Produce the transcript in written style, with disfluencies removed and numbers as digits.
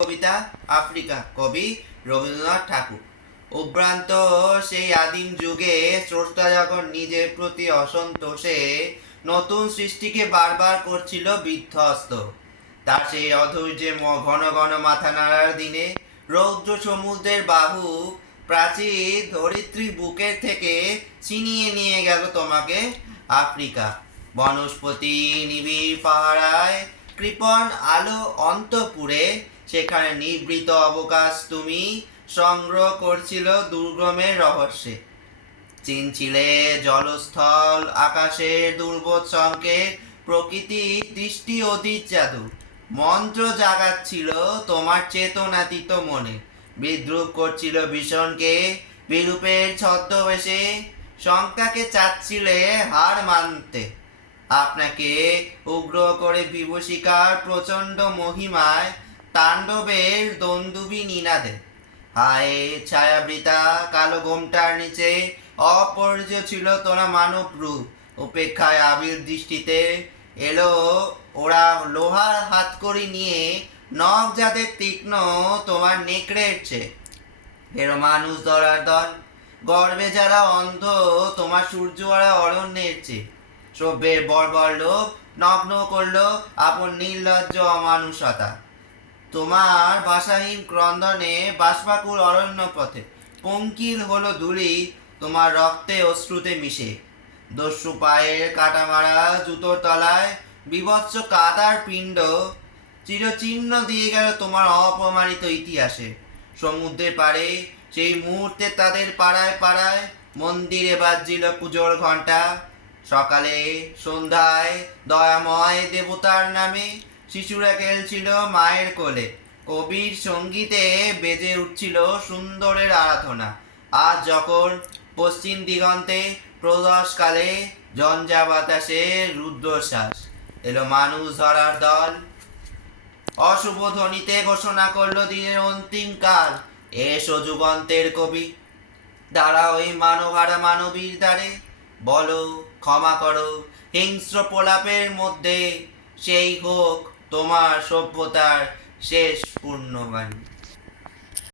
কবিতা Africa, কবি রবীন্দ্রনাথ ঠাকুর। উদ্ভ্রান্ত সেই আদিম যুগে স্রষ্টা যখন নিজের প্রতি অসন্তোষে নতুন সৃষ্টিকে বারবার করছিল বিধ্বস্ত, তার সেই অধৈর্যে ঘন ঘন মাথা নাড়ার দিনে রৌদ্র সমুদ্রের বাহু প্রাচীর ধরিত্রী বুকের থেকে ছিনিয়ে নিয়ে গেল তোমাকে আফ্রিকা। বনস্পতি নিবিড় পাহারায় কৃপণ আলো অন্তপুরে, সেখানে নিবৃত অবকাশ তুমি সংগ্রহ করছিল দুর্গমের রহস্যে। চিনছিলে জলস্থল আকাশের দুর্বোধ সংকেত, প্রকৃতির দৃষ্টি অধীর জাদু মন্ত্র জাগাচ্ছিল তোমার চেতনাতীত মনে। বিদ্রুপ করছিল ভীষণকে বিরূপের ছদ্মবেশে, শঙ্কাকে চাচ্ছিলে হার মানতে। আপনাকে উগ্র করে বিভূষিকার প্রচণ্ড মহিমায় তাণ্ডবের দন্দুবি নিনাদে। হায় ছায়াবৃতা কালো ঘোমটার নিচে অপরিচিত ছিল তোরা মানব রূপ, উপেক্ষায় আবির দৃষ্টিতে এলো ওরা লোহার হাতকড়ি নিয়ে, নখ যাদের তীক্ষ্ণ তোমার নেকড়ের চেয়ে। এর মানুষ ধরার দল, গর্বে যারা অন্ধ তোমার সূর্য ওরা অরণ্যের চেয়ে। সভ্যের বর্বর লোক নগ্ন করলো আপন নির্লজ্জ অমানুষতা। তোমার ভাষাহীন ক্রন্দনে বাষ্পাকুল অরণ্য পথে পঙ্কিল হলো ধূলি তোমার রক্তে অশ্রুতে মিশে। দস্যু পায়ের কাটামারা জুতোর তলায় বিভৎস কাদার পিণ্ড চিরচিহ্ন দিয়ে গেল তোমার অপমানিত ইতিহাসে। সমুদ্রের পাড়ে সেই মুহূর্তে তাদের পাড়ায় পাড়ায় মন্দিরে বাজছিল পুজোর ঘণ্টা। সকালে সন্ধ্যায় দয়াময় দেবতার নামে শিশুরা খেলছিল মায়ের কোলে। কবির সঙ্গীতে বেজে উঠছিল সুন্দরের আরাধনা। আজ যখন পশ্চিম দিগন্তে প্রদোষকালে ঝঞ্ঝা বাতাসে রুদ্রশ্বাস, এলো মানুষ ধরার দল। অশুভ ধ্বনিতে ঘোষণা করলো দিনের অন্তিম কাল। এসো যুগান্তের কবি, দাঁড়াও ওই মানবহারা মানবীর দ্বারে। বলো ক্ষমা করো হিংস্র প্রলাপের মধ্যে, সেই হোক তোমার সভ্যতার শেষ পূর্ণবাণী।